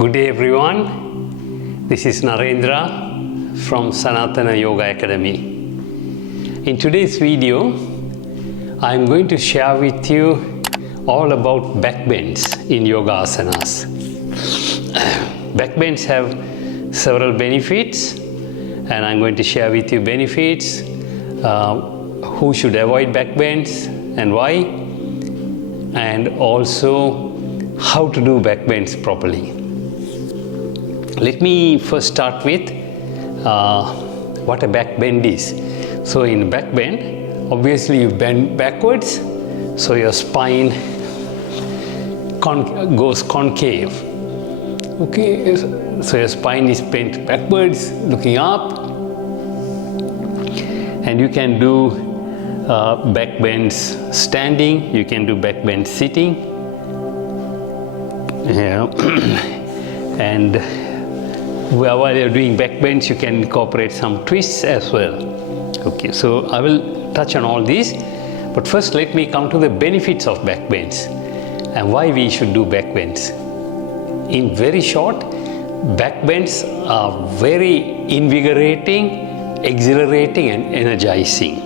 Good day everyone, this is Narendra from Sanatana Yoga Academy. In today's video, I am going to share with you all about backbends in yoga asanas. Backbends have several benefits and I am going to share with you benefits, who should avoid backbends and why, and also how to do backbends properly. Let me first start with what a backbend is. So in backbend, obviously you bend backwards, so your spine goes concave. Okay, so your spine is bent backwards, looking up, and you can do backbends standing, you can do backbends sitting, and while you're doing backbends, you can incorporate some twists as well. Okay, so I will touch on all these, but first let me come to the benefits of backbends and why we should do backbends. In very short, backbends are very invigorating, exhilarating and energizing.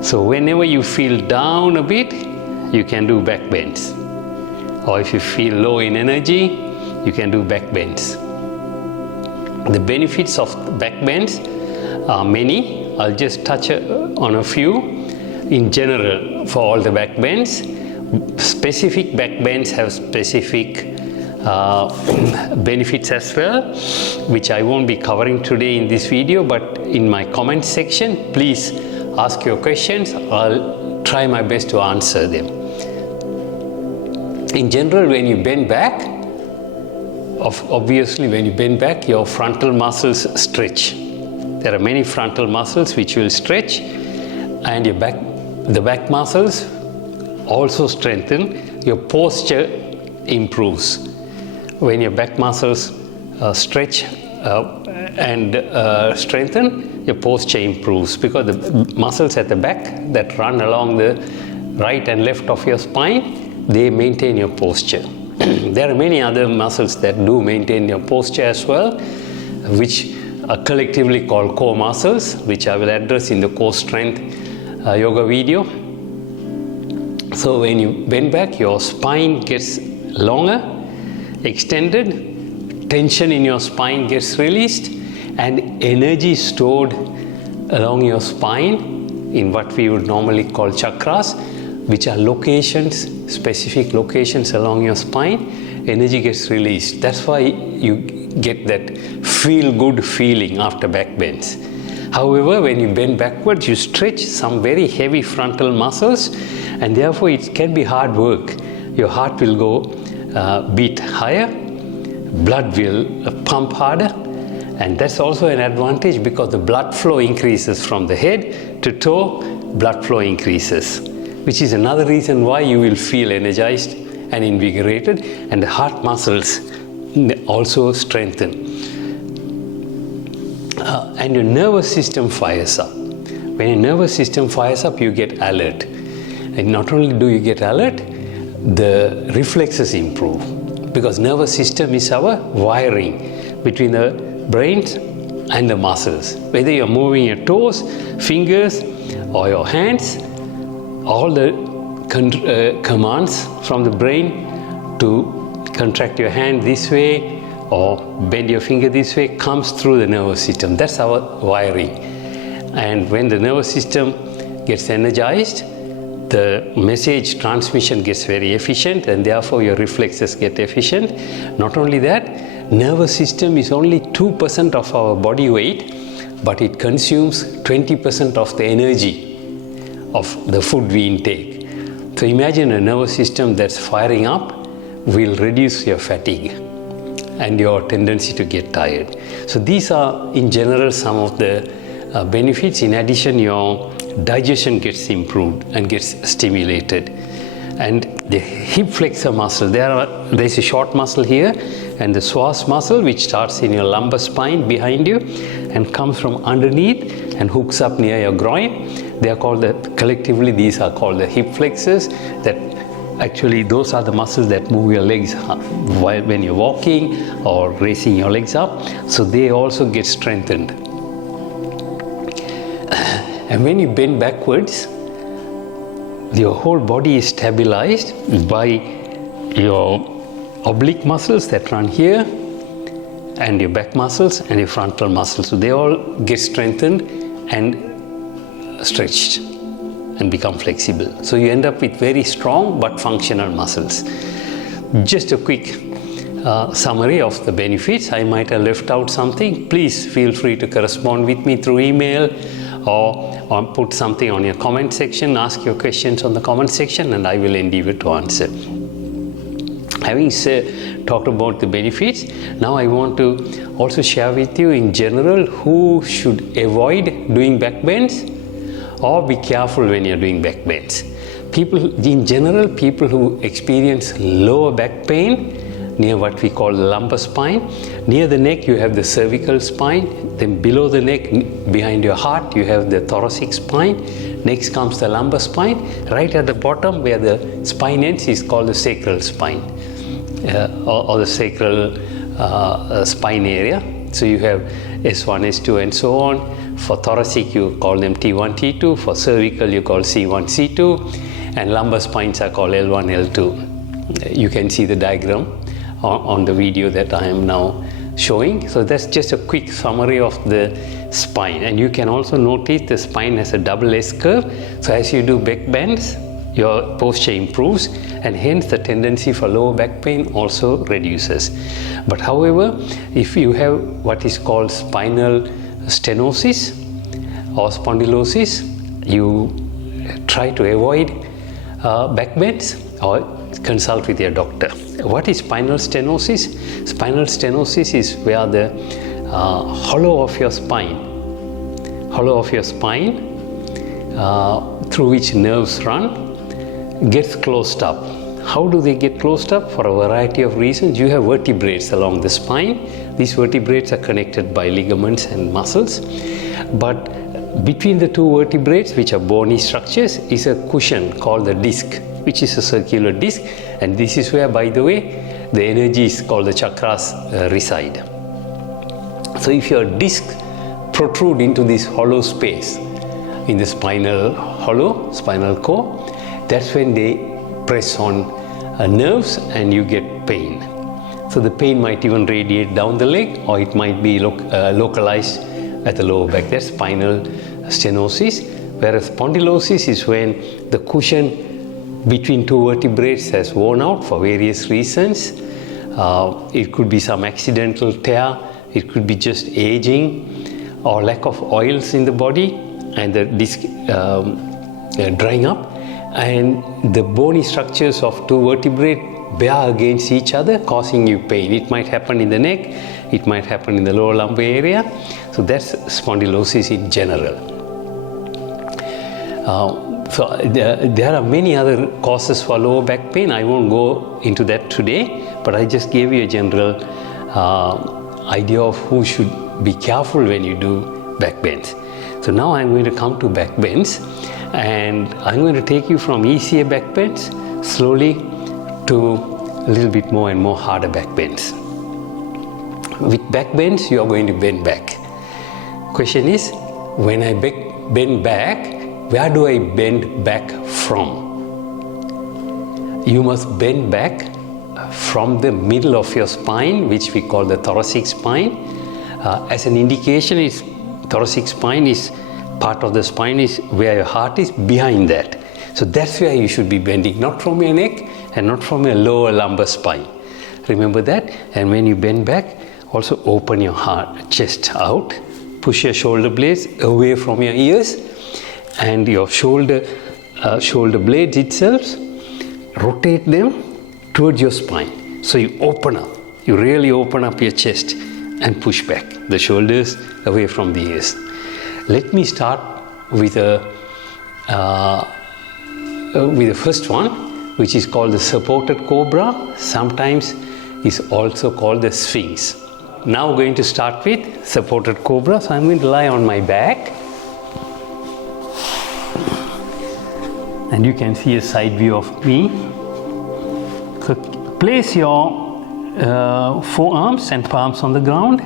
So whenever you feel down a bit, you can do backbends. Or if you feel low in energy, you can do backbends. The benefits of backbends are many. I'll just touch on a few. In general, for all the backbends, specific backbends have specific benefits as well, which I won't be covering today in this video, but in my comment section, please ask your questions. I'll try my best to answer them. In general, when you bend back, obviously when you bend back, your frontal muscles stretch. There are many frontal muscles which will stretch, and the back muscles also strengthen. Your posture improves. When your back muscles stretch and strengthen, your posture improves, because the muscles at the back that run along the right and left of your spine, they maintain your posture. There are many other muscles that do maintain your posture as well, which are collectively called core muscles, which I will address in the core strength yoga video. So when you bend back, your spine gets longer, extended, tension in your spine gets released, and energy stored along your spine in what we would normally call chakras, which are locations, specific locations along your spine. Energy gets released. That's why you get that feel-good feeling after backbends. However, when you bend backwards, you stretch some very heavy frontal muscles, and therefore it can be hard work. Your heart will go beat higher, blood will pump harder, and that's also an advantage because the blood flow increases from the head to toe, blood flow increases, which is another reason why you will feel energized and invigorated, and the heart muscles also strengthen. And your nervous system fires up. When your nervous system fires up, you get alert. And not only do you get alert, the reflexes improve, because nervous system is our wiring between the brains and the muscles. Whether you're moving your toes, fingers or your hands, all the commands from the brain to contract your hand this way or bend your finger this way comes through the nervous system. That's our wiring. And when the nervous system gets energized, the message transmission gets very efficient, and therefore your reflexes get efficient. Not only that, nervous system is only 2% of our body weight, but it consumes 20% of the energy of the food we intake. So imagine a nervous system that's firing up will reduce your fatigue and your tendency to get tired. So these are in general some of the benefits. In addition, your digestion gets improved and gets stimulated. And the hip flexor muscle, there's a short muscle here, and the psoas muscle, which starts in your lumbar spine behind you and comes from underneath and hooks up near your groin. They are called collectively these are called the hip flexors that Actually, those are the muscles that move your legs when you're walking or raising your legs up. So they also get strengthened. And when you bend backwards, your whole body is stabilized by your oblique muscles that run here, and your back muscles and your frontal muscles. So they all get strengthened and stretched and become flexible. So you end up with very strong but functional muscles. Just a quick summary of the benefits. I might have left out something. Please feel free to correspond with me through email or put something on your comment section. Ask your questions on the comment section and I will endeavor to answer. Having talked about the benefits, now I want to also share with you in general who should avoid doing backbends or be careful when you're doing backbends. In general, people who experience lower back pain near what we call the lumbar spine. Near the neck you have the cervical spine, then below the neck, behind your heart, you have the thoracic spine. Next comes the lumbar spine. Right at the bottom where the spine ends is called the sacral spine or the sacral spine area. So you have S1, S2 and so on. For thoracic you call them T1, T2. For cervical you call C1, C2. And lumbar spines are called L1, L2. You can see the diagram on the video that I am now showing. So that's just a quick summary of the spine. And you can also notice the spine has a double S curve. So as you do back bends, your posture improves and hence the tendency for lower back pain also reduces. But however, if you have what is called spinal stenosis or spondylosis, you try to avoid back bends or consult with your doctor. What is spinal stenosis? Spinal stenosis is where the hollow of your spine through which nerves run gets closed up. How do they get closed up? For a variety of reasons. You have vertebrates along the spine. These vertebrates are connected by ligaments and muscles. But between the two vertebrates, which are bony structures, is a cushion called the disc, which is a circular disc. And this is where, by the way, the energies called the chakras reside. So if your disc protrude into this hollow space in the spinal hollow, spinal core, that's when they press on nerves and you get pain. So the pain might even radiate down the leg or it might be localized at the lower back. That's spinal stenosis. Whereas spondylosis is when the cushion between two vertebrates has worn out for various reasons. It could be some accidental tear, it could be just aging or lack of oils in the body and the disc drying up, and the bony structures of two vertebrae bear against each other, causing you pain. It might happen in the neck, it might happen in the lower lumbar area. So that's spondylosis in general. So there are many other causes for lower back pain. I won't go into that today, but I just gave you a general idea of who should be careful when you do back bends. So now I'm going to come to back bends, and I'm going to take you from easier back bends slowly to a little bit more and more harder back bends. With back bends, you are going to bend back. Question is, when I bend back, where do I bend back from? You must bend back from the middle of your spine, which we call the thoracic spine. As an indication, thoracic spine is part of the spine is where your heart is, behind that. So that's where you should be bending, not from your neck and not from your lower lumbar spine. Remember that. And when you bend back, also open your chest out, push your shoulder blades away from your ears, and your shoulder blades itself, rotate them towards your spine. So you open up, you really open up your chest and push back the shoulders away from the ears. Let me start with the first one, which is called the supported cobra. Sometimes is also called the sphinx. Now we're going to start with supported cobra. So I'm going to lie on my back, and you can see a side view of me. So place your forearms and palms on the ground,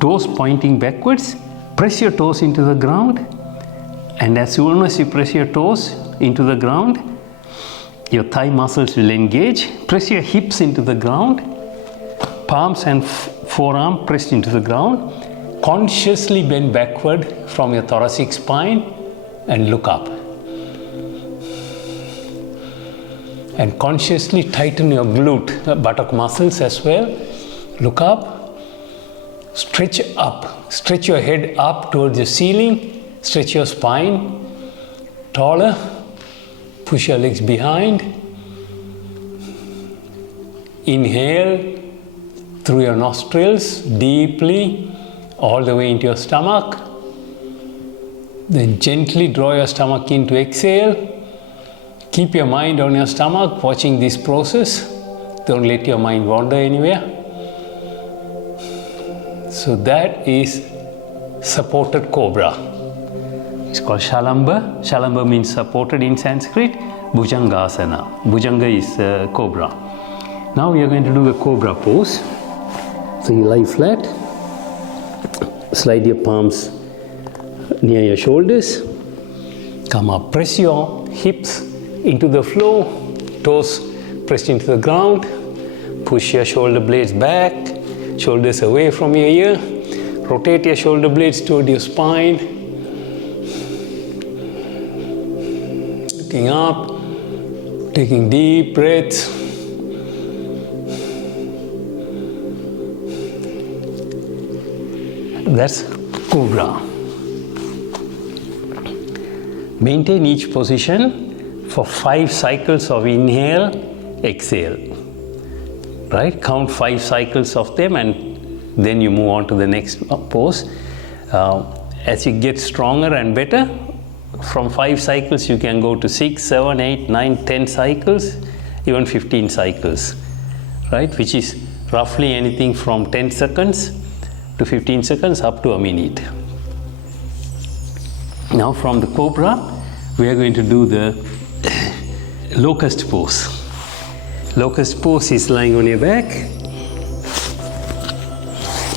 toes pointing backwards. Press your toes into the ground, and as soon as you press your toes into the ground, your thigh muscles will engage. Press your hips into the ground, palms and forearm pressed into the ground. Consciously bend backward from your thoracic spine and look up. And consciously tighten your glute, buttock muscles as well. Look up. Stretch up. Stretch your head up towards the ceiling. Stretch your spine taller. Push your legs behind. Inhale through your nostrils deeply all the way into your stomach. Then gently draw your stomach in to exhale. Keep your mind on your stomach, watching this process. Don't let your mind wander anywhere. So that is supported cobra. It's called Shalamba. Shalamba means supported in Sanskrit. Bhujangasana. Bhujanga is cobra. Now we are going to do the cobra pose. So you lie flat. Slide your palms near your shoulders. Come up. Press your hips into the floor. Toes pressed into the ground. Push your shoulder blades back. Shoulders away from your ear. Rotate your shoulder blades toward your spine. Looking up. Taking deep breaths. That's cobra. Maintain each position for 5 cycles of inhale, exhale. Right? Count 5 cycles of them and then you move on to the next pose. As you get stronger and better, from 5 cycles you can go to 6, 7, 8, 9, 10 cycles, even 15 cycles. Right? Which is roughly anything from 10 seconds to 15 seconds up to a minute. Now from the cobra, we are going to do the locust pose. Locust pose is lying on your back,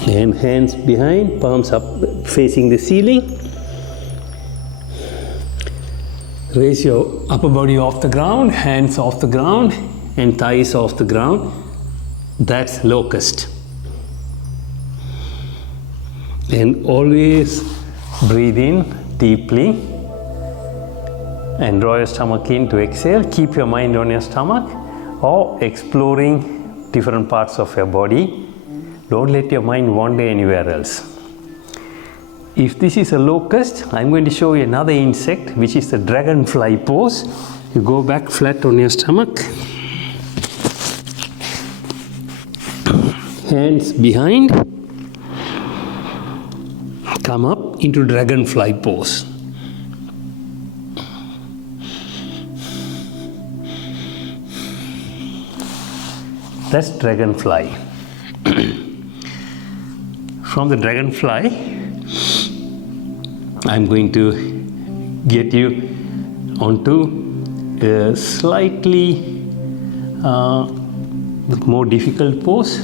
and hands behind, palms up facing the ceiling. Raise your upper body off the ground, hands off the ground, and thighs off the ground. That's locust. And always breathe in deeply and draw your stomach in to exhale. Keep your mind on your stomach or exploring different parts of your body. Don't let your mind wander anywhere else. If this is a locust, I'm going to show you another insect, which is the dragonfly pose. You go back flat on your stomach, hands behind, come up into dragonfly pose. That's dragonfly. From the dragonfly, I'm going to get you onto a slightly more difficult pose.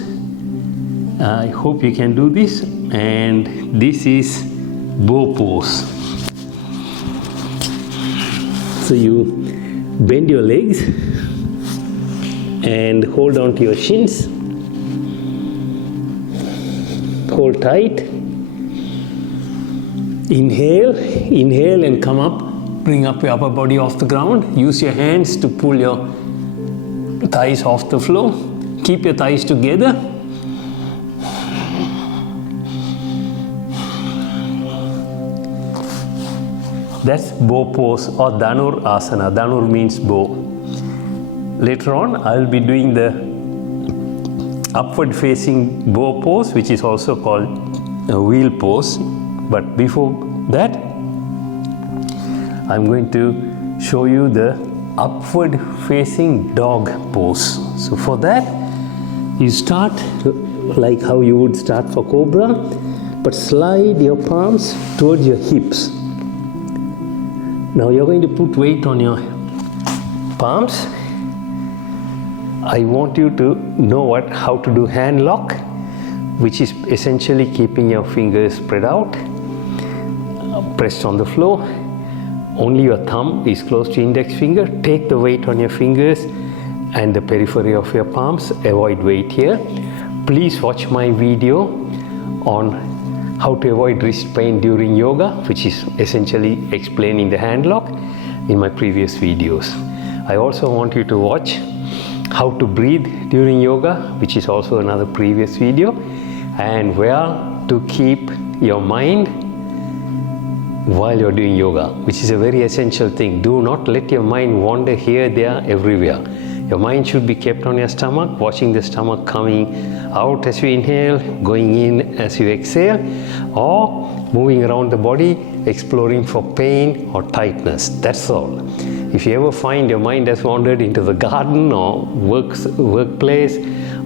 I hope you can do this. And this is bow pose. So you bend your legs and hold on to your shins. Hold tight. Inhale and come up. Bring up your upper body off the ground. Use your hands to pull your thighs off the floor. Keep your thighs together. That's bow pose or Dhanur asana. Dhanur means bow. Later on, I'll be doing the upward facing bow pose, which is also called a wheel pose. But before that, I'm going to show you the upward facing dog pose. So for that, you start like how you would start for cobra, but slide your palms towards your hips. Now you're going to put weight on your palms I want you to know how to do hand lock, which is essentially keeping your fingers spread out, pressed on the floor. Only your thumb is close to index finger. Take the weight on your fingers and the periphery of your palms. Avoid weight here. Please watch my video on how to avoid wrist pain during yoga, which is essentially explaining the hand lock in my previous videos. I also want you to watch how to breathe during yoga, which is also another previous video, and where to keep your mind while you're doing yoga, which is a very essential thing. Do not let your mind wander here, there, everywhere. Your mind should be kept on your stomach, watching the stomach coming out as you inhale, going in as you exhale, or moving around the body, exploring for pain or tightness. That's all. If you ever find your mind has wandered into the garden or workplace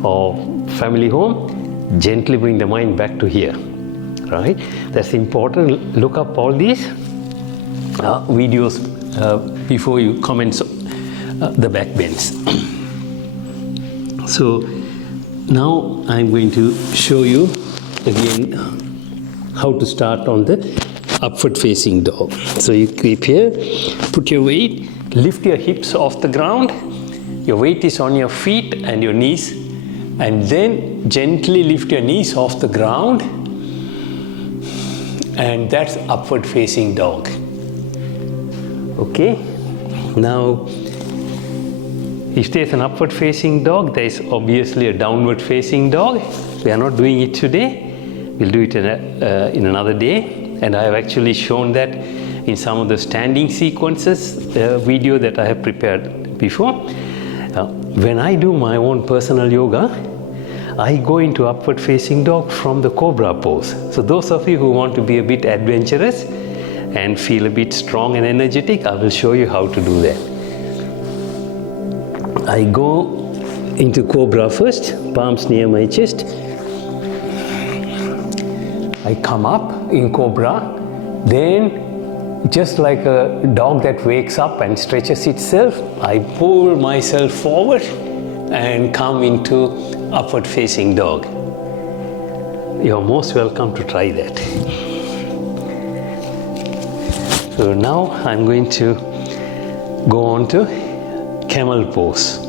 or family home, gently bring the mind back to here. Right? That's important. Look up all these videos before you comment the backbends. So now I'm going to show you again how to start on the upward facing dog. So you keep here, put your weight, lift your hips off the ground. Your weight is on your feet and your knees, and then gently lift your knees off the ground. And that's upward facing dog. Okay, now if there's an upward facing dog, there's obviously a downward facing dog. We are not doing it today. We'll do it in another day, and I have actually shown that in some of the standing sequences video that I have prepared before. When I do my own personal yoga, I go into upward facing dog from the cobra pose. So those of you who want to be a bit adventurous and feel a bit strong and energetic, I will show you how to do that. I go into cobra first, palms near my chest. I come up in cobra, then just like a dog that wakes up and stretches itself, I pull myself forward and come into upward facing dog. You're most welcome to try that. So now I'm going to go on to camel pose.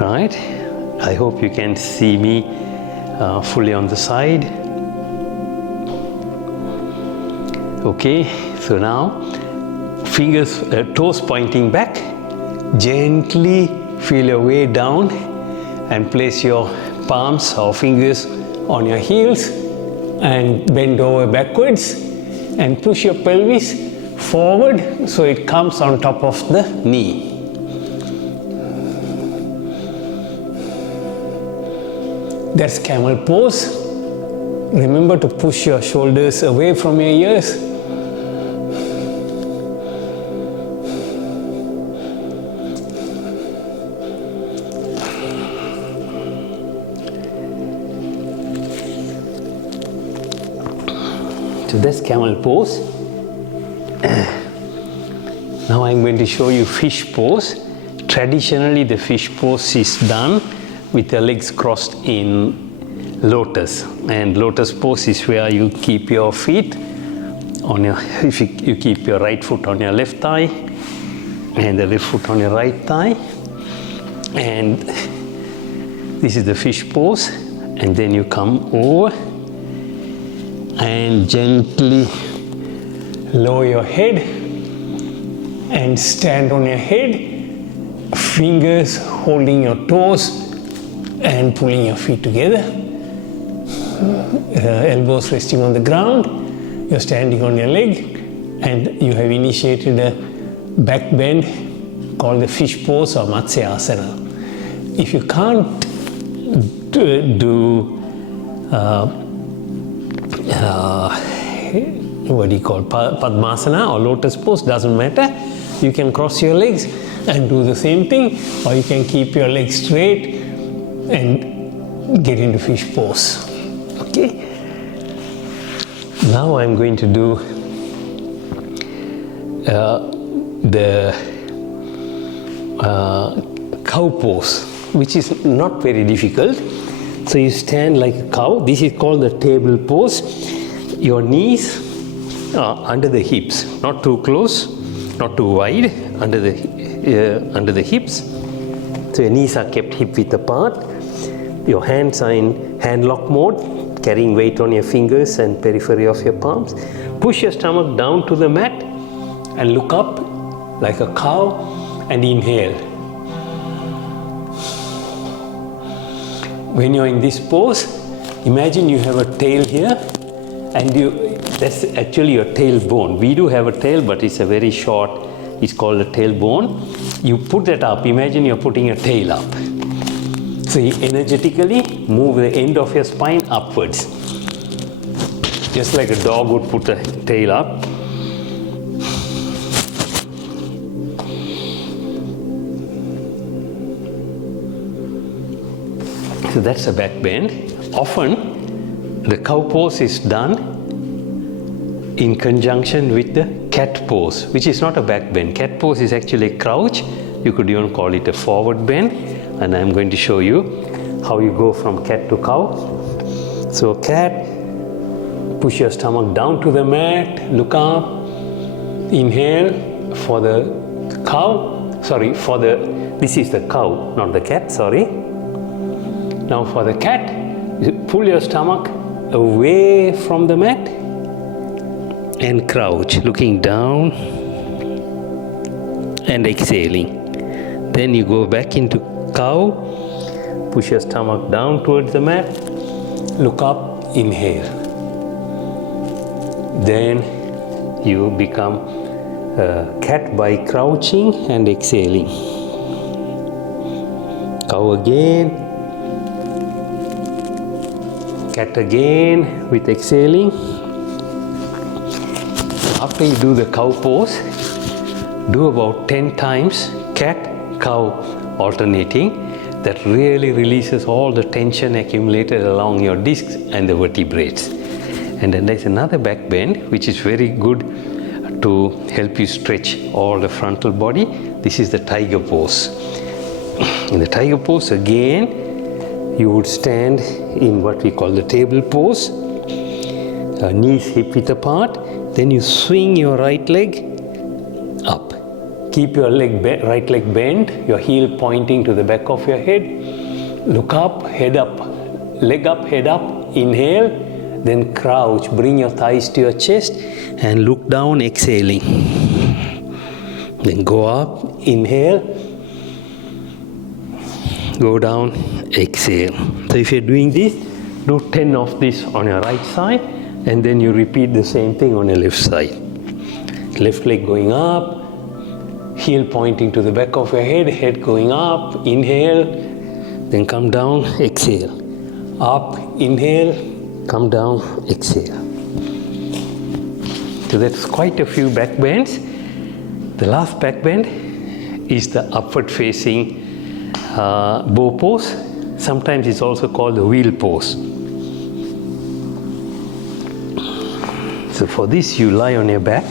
Right? I hope you can see me fully on the side. Okay, so now fingers, toes pointing back. Gently feel your way down and place your palms or fingers on your heels and bend over backwards and push your pelvis forward so it comes on top of the knee. That's camel pose. Remember to push your shoulders away from your ears. So that's camel pose. Now I'm going to show you fish pose. Traditionally, the fish pose is done with the legs crossed in lotus. And lotus pose is where you keep your feet on your, you keep your right foot on your left thigh and the left foot on your right thigh. And this is the fish pose. And then you come over and gently lower your head and stand on your head, fingers holding your toes and pulling your feet together, elbows resting on the ground. You're standing on your leg and you have initiated a back bend called the fish pose or Matsya asana. If you can't do what do you call Padmasana or lotus pose, doesn't matter. You can cross your legs and do the same thing, or you can keep your legs straight and get into fish pose. Okay. Now I'm going to do the cow pose, which is not very difficult. So you stand like a cow. This is called the table pose. Your knees are under the hips, not too close, not too wide, under the hips. So your knees are kept hip width apart. Your hands are in hand lock mode, carrying weight on your fingers and periphery of your palms. Push your stomach down to the mat and look up like a cow and inhale. When you're in this pose, imagine you have a tail here, and that's actually your tailbone. We do have a tail, but it's a very short, it's called a tailbone. You put that up, imagine you're putting a tail up. So you energetically move the end of your spine upwards. Just like a dog would put a tail up. So that's a back bend. Often the cow pose is done in conjunction with the cat pose, which is not a back bend. Cat pose is actually a crouch. You could even call it a forward bend. And I'm going to show you how you go from cat to cow. So cat, push your stomach down to the mat, look up, inhale for the cow. Sorry, this is the cow, not the cat, sorry. Now for the cat, you pull your stomach away from the mat and crouch, looking down and exhaling. Then you go back into cow, push your stomach down towards the mat, look up, inhale. Then you become a cat by crouching and exhaling. Cow again. Cat again with exhaling. After you do the cow pose, do about 10 times cat, cow alternating. That really releases all the tension accumulated along your discs and the vertebrates. And then there's another back bend which is very good to help you stretch all the frontal body. This is the tiger pose. In the tiger pose again, you would stand in what we call the table pose, knees hip width apart. Then you swing your right leg up. Keep your right leg bent, your heel pointing to the back of your head. Look up, head up, leg up, head up, inhale, then crouch. Bring your thighs to your chest and look down, exhaling. Then go up, inhale, go down, exhale. So if you're doing this, do 10 of this on your right side, and then you repeat the same thing on your left side. Left leg going up, heel pointing to the back of your head, head going up, inhale, then come down, exhale. Up, inhale, come down, exhale. So that's quite a few back bends. The last back bend is the upward facing bow pose. Sometimes it's also called the wheel pose. So for this, you lie on your back.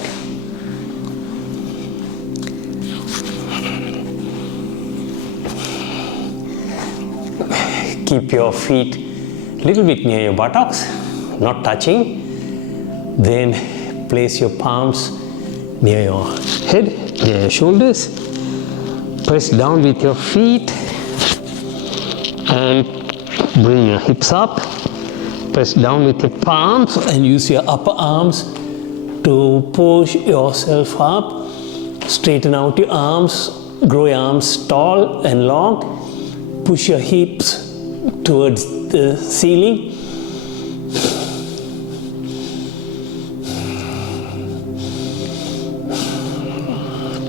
Keep your feet a little bit near your buttocks, not touching. Then place your palms near your head, near your shoulders. Press down with your feet and bring your hips up. Press down with your palms and use your upper arms to push yourself up. Straighten out your arms, grow your arms tall and long. Push your hips towards the ceiling.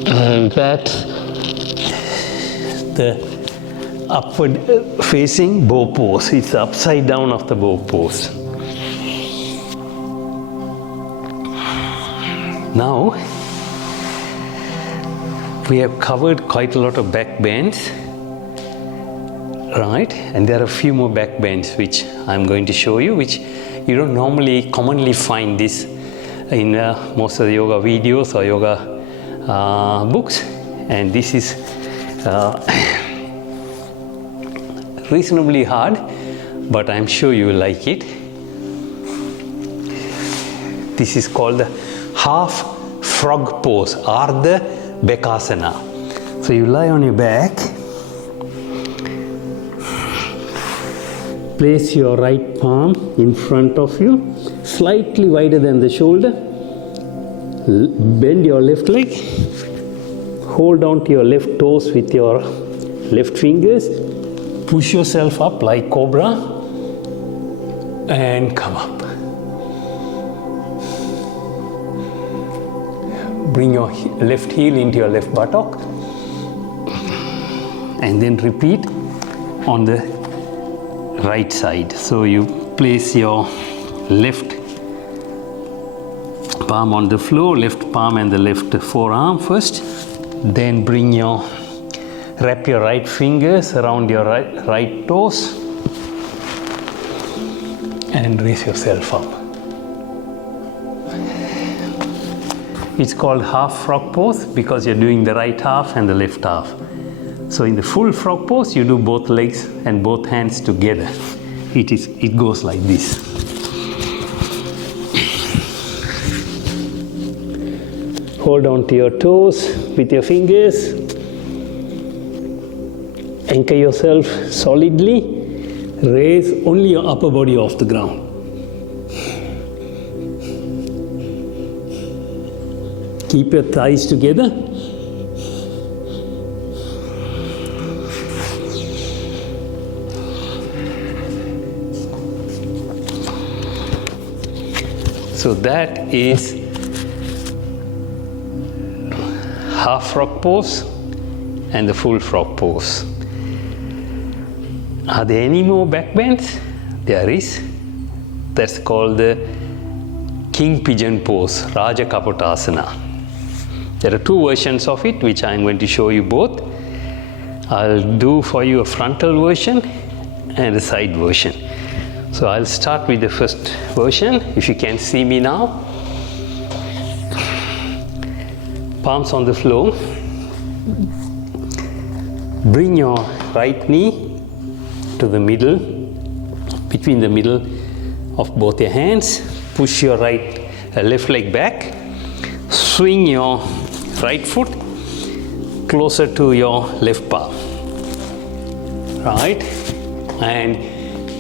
And that's the upward facing bow pose. It's the upside down of the bow pose. Now we have covered quite a lot of back bends, right? And there are a few more back bends which I'm going to show you, which you don't normally commonly find this in most of the yoga videos or yoga books. And this is reasonably hard, but I'm sure you will like it. This is called the half frog pose, Ardha Bekasana. So you lie on your back, place your right palm in front of you, slightly wider than the shoulder, bend your left leg, hold on to your left toes with your left fingers, push yourself up like cobra and come up. Bring your left heel into your left buttock and then repeat on the right side. So you place your left palm on the floor, left palm and the left forearm first. Then wrap your right fingers around your right toes and raise yourself up. It's called half frog pose because you're doing the right half and the left half. So in the full frog pose, you do both legs and both hands together. It goes like this. Hold on to your toes with your fingers. Anchor yourself solidly. Raise only your upper body off the ground. Keep your thighs together. So that is half frog pose and the full frog pose. Are there any more backbends? There is. That's called the king pigeon pose, Raja Kapotasana. There are two versions of it, which I'm going to show you both. I'll do for you a frontal version and a side version. So I'll start with the first version, if you can see me now. Palms on the floor. Bring your right knee to the middle, between the middle of both your hands. Push your left leg back. Swing your right foot closer to your left palm. Right? And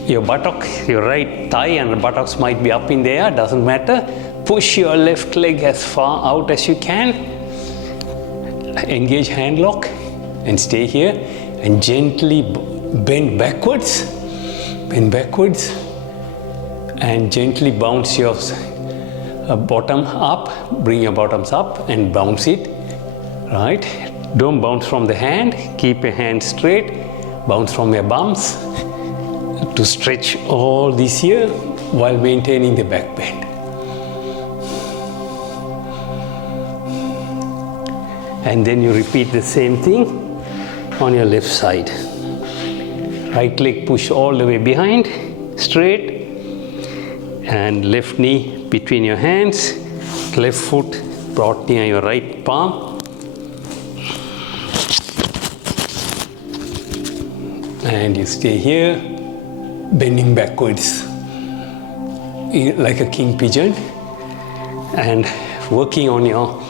your buttock, your right thigh and buttocks might be up in the air, doesn't matter. Push your left leg as far out as you can. Engage hand lock and stay here and gently bend backwards. Bend backwards and gently bounce your bottom up. Bring your bottoms up and bounce it. Right? Don't bounce from the hand. Keep your hand straight. Bounce from your bums to stretch all this here while maintaining the back bend. And then you repeat the same thing on your left side. Right leg push all the way behind, straight, and left knee between your hands, left foot brought near your right palm. And you stay here, bending backwards like a king pigeon and working on your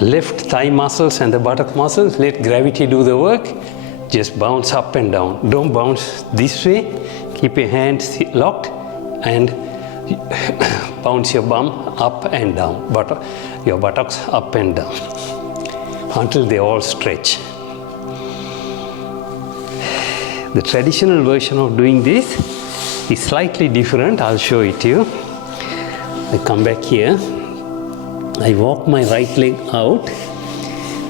left thigh muscles and the buttock muscles. Let gravity do the work. Just bounce up and down. Don't bounce this way. Keep your hands locked and bounce your bum up and down. Your buttocks up and down until they all stretch. The traditional version of doing this is slightly different. I'll show it to you. I come back here. I walk my right leg out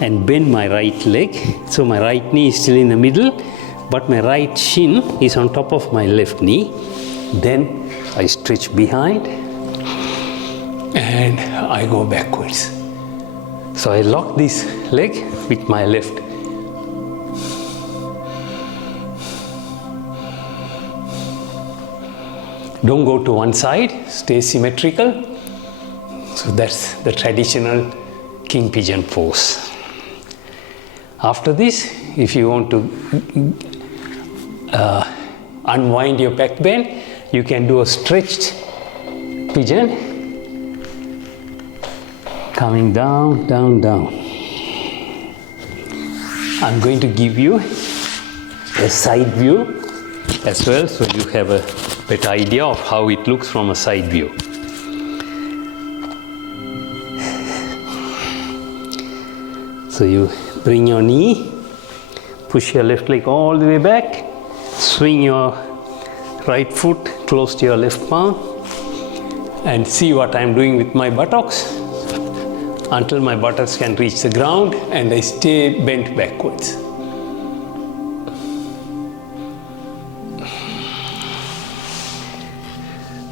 and bend my right leg. So my right knee is still in the middle, but my right shin is on top of my left knee. Then I stretch behind and I go backwards. So I lock this leg with my left. Don't go to one side, stay symmetrical. So that's the traditional king pigeon pose. After this, if you want to unwind your back bend, you can do a stretched pigeon. Coming down, down, down. I'm going to give you a side view as well, so you have a better idea of how it looks from a side view. So you bring your knee, push your left leg all the way back, swing your right foot close to your left palm, and see what I'm doing with my buttocks until my buttocks can reach the ground and I stay bent backwards.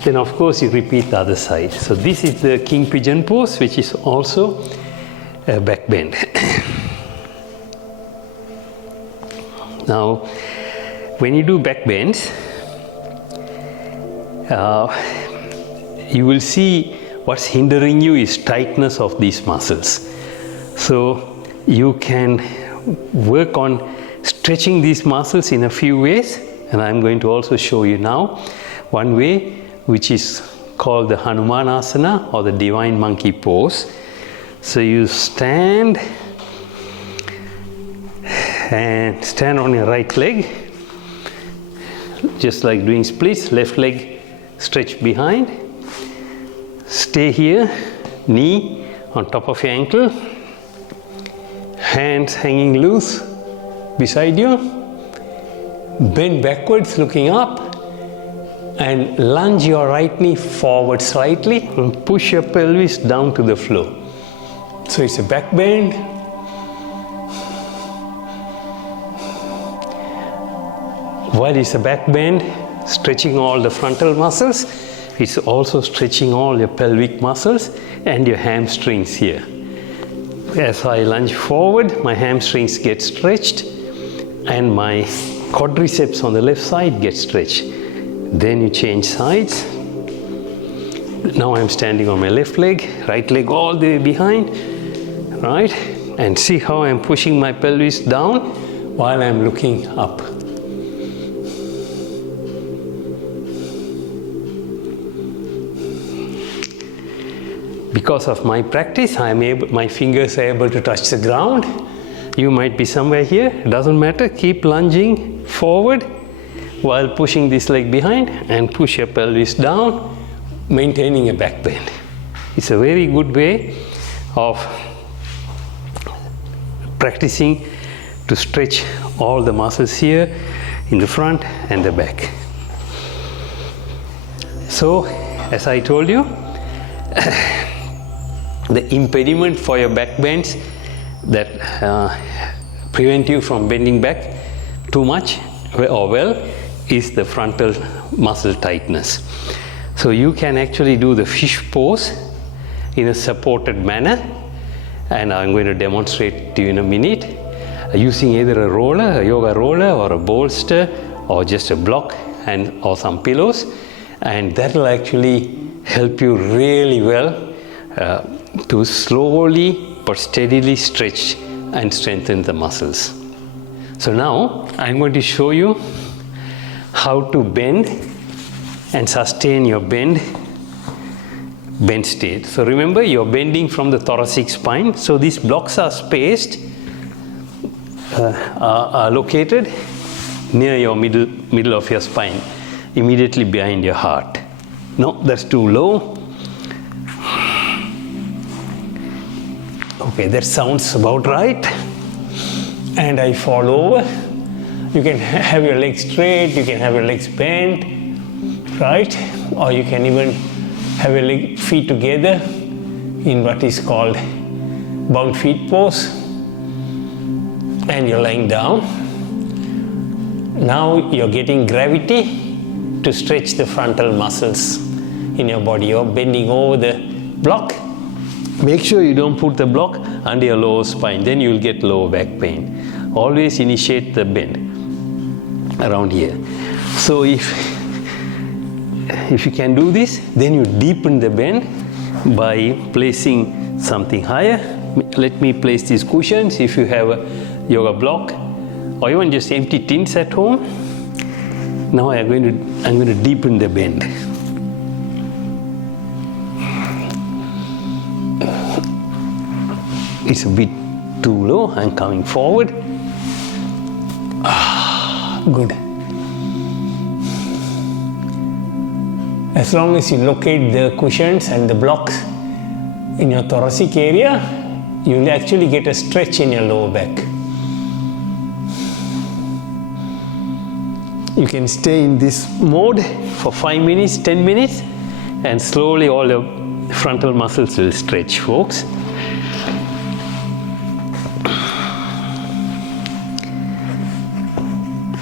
Then of course you repeat the other side. So this is the king pigeon pose, which is also a back bend. Now when you do back bends, you will see what's hindering you is tightness of these muscles. So you can work on stretching these muscles in a few ways, and I'm going to also show you now one way, which is called the Hanuman asana or the divine monkey pose. So you stand and stand on your right leg, just like doing splits, left leg stretch behind. Stay here, knee on top of your ankle, hands hanging loose beside you, bend backwards looking up, and lunge your right knee forward slightly and push your pelvis down to the floor. So it's a back bend. While it's a back bend, stretching all the frontal muscles, it's also stretching all your pelvic muscles and your hamstrings here. As I lunge forward, my hamstrings get stretched and my quadriceps on the left side get stretched. Then you change sides. Now I'm standing on my left leg, right leg all the way behind, right? And see how I'm pushing my pelvis down while I'm looking up. Because of my practice, my fingers are able to touch the ground. You might be somewhere here, it doesn't matter. Keep lunging forward while pushing this leg behind and push your pelvis down, maintaining a back bend. It's a very good way of practicing to stretch all the muscles here in the front and the back. So, as I told you, the impediment for your back bends that prevent you from bending back too much or well is the frontal muscle tightness. So you can actually do the fish pose in a supported manner, and I'm going to demonstrate to you in a minute using either a roller, a yoga roller, or a bolster, or just a block or some pillows, and that will actually help you really well to slowly but steadily stretch and strengthen the muscles. So now I'm going to show you how to bend and sustain your bend state. So remember, you're bending from the thoracic spine, so these blocks are spaced, are located near your middle of your spine, immediately behind your heart. No, that's too low. Okay, that sounds about right. And I fall over. You can have your legs straight, you can have your legs bent, right? Or you can even have your feet together in what is called bound feet pose. And you're lying down. Now you're getting gravity to stretch the frontal muscles in your body. You're bending over the block. Make sure you don't put the block under your lower spine, then you'll get lower back pain. Always initiate the bend around here. So if you can do this, then you deepen the bend by placing something higher. Let me place these cushions if you have a yoga block, or even just empty tins at home. Now I'm going to deepen the bend. It's a bit too low. I'm coming forward. Good. As long as you locate the cushions and the blocks in your thoracic area, you will actually get a stretch in your lower back. You can stay in this mode for 5 minutes, 10 minutes, and slowly all your frontal muscles will stretch, folks.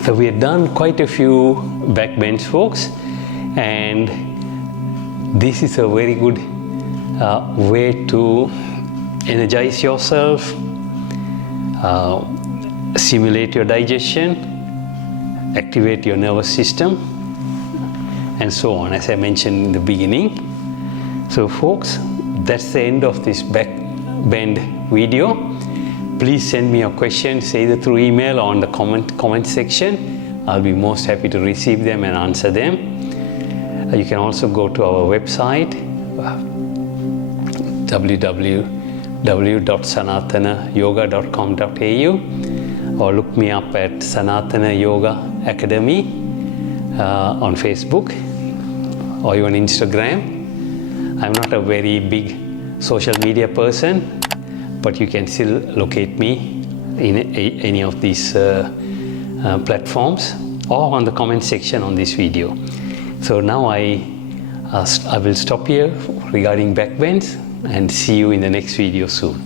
So we have done quite a few back bends, folks, and this is a very good way to energize yourself, stimulate your digestion, activate your nervous system, and so on, as I mentioned in the beginning. So folks, that's the end of this back bend video. Please send me your questions either through email or on the comment section. I'll be most happy to receive them and answer them. You can also go to our website, www.sanatanayoga.com.au, or look me up at Sanatana Yoga Academy on Facebook or even Instagram. I'm not a very big social media person, but you can still locate me in any of these platforms or on the comment section on this video. So now I will stop here regarding backbends and see you in the next video soon.